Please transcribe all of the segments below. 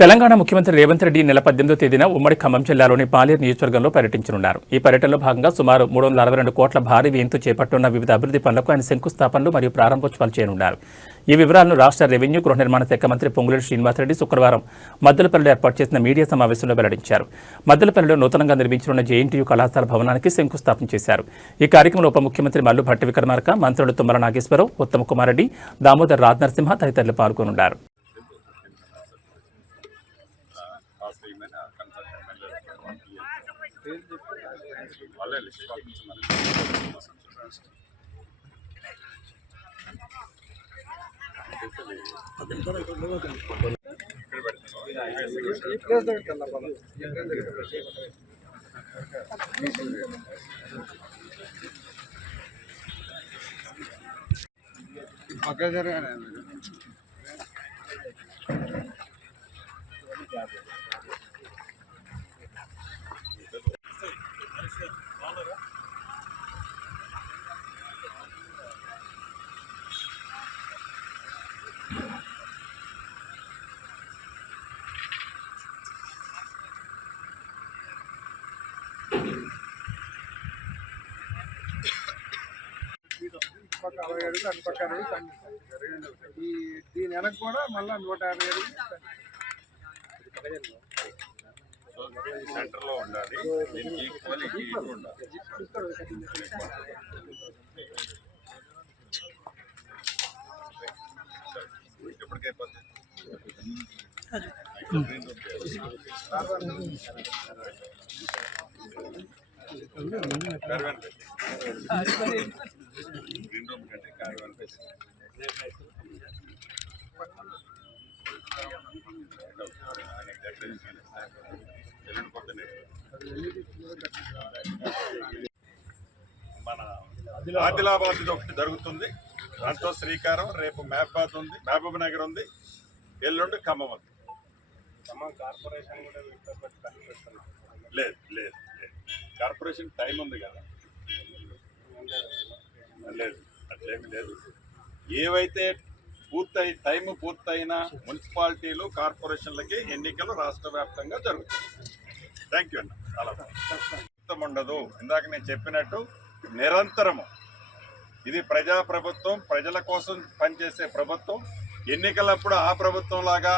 తెలంగాణ ముఖ్యమంత్రి రేవంత్ రెడ్డి నెల 18వ తేదీన ఉమ్మడి ఖమ్మం జిల్లాలోని పాలేరు నియోజకవర్గంలో పర్యటించనున్నారు. ఈ పర్యటనలో భాగంగా సుమారు 362 కోట్ల భారీ వ్యయంతో చేపట్టున్న వివిధ అభివృద్ధి పనులకు ఆయన శంకుస్థాపనలు మరియు ప్రారంభోత్సవాలు చేయనున్నారు. ఈ వివరాలను రాష్ట్ర రెవెన్యూ గృహ నిర్మాణ శాఖ మంత్రి పొంగులేటి శ్రీనివాసరెడ్డి శుక్రవారం మద్దలపల్లిలో ఏర్పాటు చేసిన మీడియా సమావేశంలో వెల్లడించారు. మద్దలపల్లిలో నూతనంగా నిర్మించనున్న జేఎన్టీయూ కళాశాల భవనానికి శంకుస్థాపన చేశారు. ఈ కార్యక్రమంలో ఉప ముఖ్యమంత్రి మల్లు భట్టి విక్రమార్క, మంత్రులు తుమ్మల నాగేశ్వరరావు, ఉత్తమ్ కుమార్ రెడ్డి, దామోదర్ రాజనరసింహ తదితరులు పాల్గొనున్నారు. దీని వెనక కూడా మళ్ళీ 150 అడుగులు సెంటర్ లో ఉండాలి. ఎప్పటికైపోతుంది గ్రీన్ రూమ్ కంటే కార్వన్ మన ఆదిలాబాద్ ఒకటి జరుగుతుంది, దాంతో శ్రీకారం. రేపు మహబాద్ ఉంది, మహబూబ్ నగర్ ఉంది, ఎల్లుండి ఖమ్మం ఉంది. ఖమ్మం కార్పొరేషన్ కూడా లేదు లేదు లేదు కార్పొరేషన్ టైం ఉంది కదా, లేదు అట్లేమి లేదు. ఏవైతే టైం పూర్తయిన మున్సిపాలిటీలు, కార్పొరేషన్లకి ఎన్నికలు రాష్ట్ర వ్యాప్తంగా జరుగుతాయి. థ్యాంక్ యూ అన్న. చాలా మొత్తం ఉండదు. ఇందాక నేను చెప్పినట్టు నిరంతరము ఇది ప్రజాప్రభుత్వం, ప్రజల కోసం పనిచేసే ప్రభుత్వం. ఎన్నికలప్పుడు ఆ ప్రభుత్వం లాగా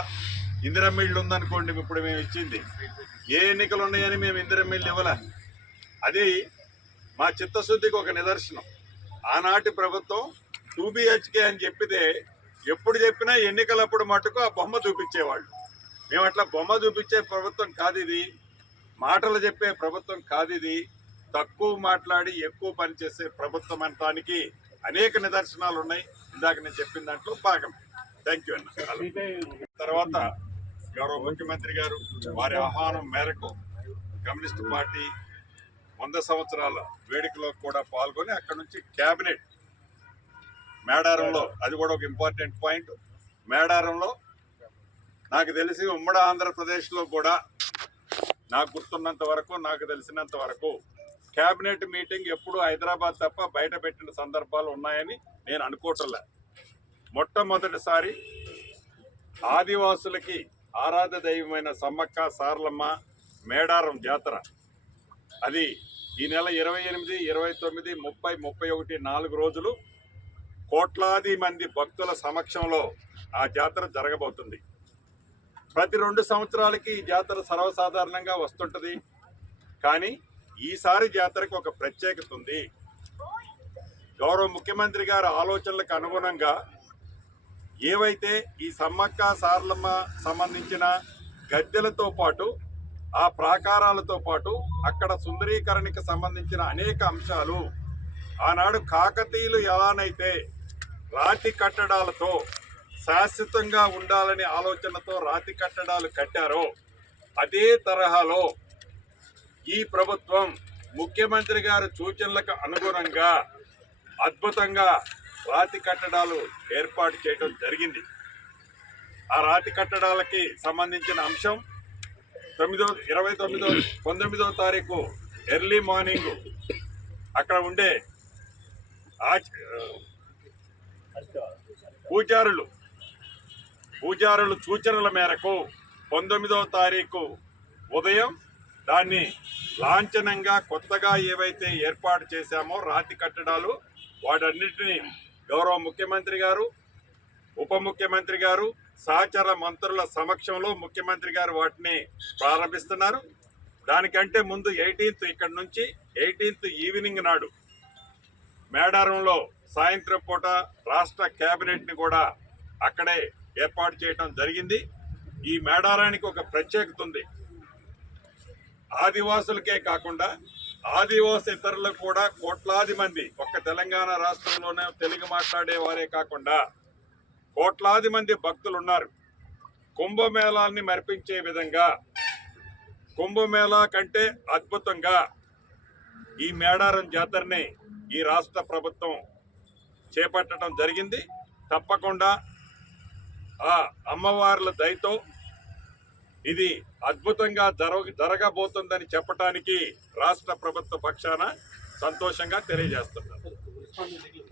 ఇందిరమ్మ ఇళ్ళు ఉందనుకోండి, ఇప్పుడు మేము ఇచ్చింది ఏ ఎన్నికలు ఉన్నాయని మేము ఇందిరమ్మ ఇళ్ళు ఇవ్వలే. అది మా చిత్తశుద్ధికి ఒక నిదర్శనం. ఆనాటి ప్రభుత్వం 2 BHK అని చెప్పితే ఎప్పుడు చెప్పినా ఎన్నికలప్పుడు మటుకు ఆ బొమ్మ చూపించేవాళ్ళు. మేము అట్లా బొమ్మ చూపించే ప్రభుత్వం కాదు ఇది, మాటలు చెప్పే ప్రభుత్వం కాదు ఇది. తక్కువ మాట్లాడి ఎక్కువ పనిచేసే ప్రభుత్వం అనడానికి అనేక నిదర్శనాలు ఉన్నాయి. ఇందాక నేను చెప్పిన దాంట్లో భాగం. థ్యాంక్ యూ అన్న. తర్వాత గౌరవ ముఖ్యమంత్రి గారు వారి ఆహ్వానం మేరకు కమ్యూనిస్ట్ పార్టీ 100 సంవత్సరాల వేడుకలో కూడా పాల్గొని అక్కడ నుంచి క్యాబినెట్ మేడారంలో, అది కూడా ఒక ఇంపార్టెంట్ పాయింట్. మేడారంలో నాకు తెలిసి ఉమ్మడి ఆంధ్రప్రదేశ్లో కూడా నాకు గుర్తున్నంత వరకు, నాకు తెలిసినంత వరకు క్యాబినెట్ మీటింగ్ ఎప్పుడు హైదరాబాద్ తప్ప బయట పెట్టిన సందర్భాలు ఉన్నాయని నేను అనుకోవట్లే. మొట్టమొదటిసారి ఆదివాసులకి ఆరాధ్య దైవమైన సమ్మక్క సారలమ్మ మేడారం జాతర, అది ఈ నెల 28, 29, 30, 31 4 రోజులు కోట్లాది మంది భక్తుల సమక్షంలో ఆ జాతర జరగబోతుంది. ప్రతి 2 సంవత్సరాలకి ఈ జాతర సర్వసాధారణంగా వస్తుంటుంది. కానీ ఈసారి జాతరకు ఒక ప్రత్యేకత ఉంది. గౌరవ ముఖ్యమంత్రి గారి ఆలోచనలకు అనుగుణంగా ఏవైతే ఈ సమ్మక్క సారలమ్మ సంబంధించిన గద్దెలతో పాటు, ఆ ప్రాకారాలతో పాటు అక్కడ సుందరీకరణకి సంబంధించిన అనేక అంశాలు, ఆనాడు కాకతీయులు ఎలానైతే రాతి కట్టడాలతో శాశ్వతంగా ఉండాలని ఆలోచనతో రాతి కట్టడాలు కట్టారో, అదే తరహాలో ఈ ప్రభుత్వం ముఖ్యమంత్రి గారి సూచనలకు అనుగుణంగా అద్భుతంగా రాతి కట్టడాలు ఏర్పాటు చేయడం జరిగింది. ఆ రాతి కట్టడాలకి సంబంధించిన అంశం 19వ తారీఖు ఎర్లీ మార్నింగ్ అక్కడ ఉండే పూజారులు సూచనల మేరకు 19వ తారీఖు ఉదయం దాన్ని లాంఛనంగా కొత్తగా ఏవైతే ఏర్పాటు చేశామో రాతి కట్టడాలు వాటన్నిటిని గౌరవ ముఖ్యమంత్రి గారు, ఉప ముఖ్యమంత్రి గారు, సహచర మంత్రుల సమక్షంలో ముఖ్యమంత్రి గారు వాటిని ప్రారంభిస్తున్నారు. దానికంటే ముందు 18th ఇక్కడ నుంచి 18th ఈవినింగ్ నాడు మేడారంలో సాయంత్రం పూట రాష్ట్ర కేబినెట్ని కూడా అక్కడే ఏర్పాటు చేయడం జరిగింది. ఈ మేడారానికి ఒక ప్రత్యేకత ఉంది. ఆదివాసులకే కాకుండా ఆదివాసేతరులకు కూడా కోట్లాది మంది, ఒక్క తెలంగాణ రాష్ట్రంలోనే తెలుగు మాట్లాడే వారే కాకుండా కోట్లాది మంది భక్తులు ఉన్నారు. కుంభమేళాన్ని మరిపించే విధంగా, కుంభమేళా కంటే అద్భుతంగా ఈ మేడారం జాతరని ఈ రాష్ట్ర ప్రభుత్వం చేపట్టడం జరిగింది. తప్పకుండా ఆ అమ్మవార్ల దయతో ఇది అద్భుతంగా జరగబోతుందని చెప్పడానికి రాష్ట్ర ప్రభుత్వ పక్షాన సంతోషంగా తెలియజేస్తున్నారు.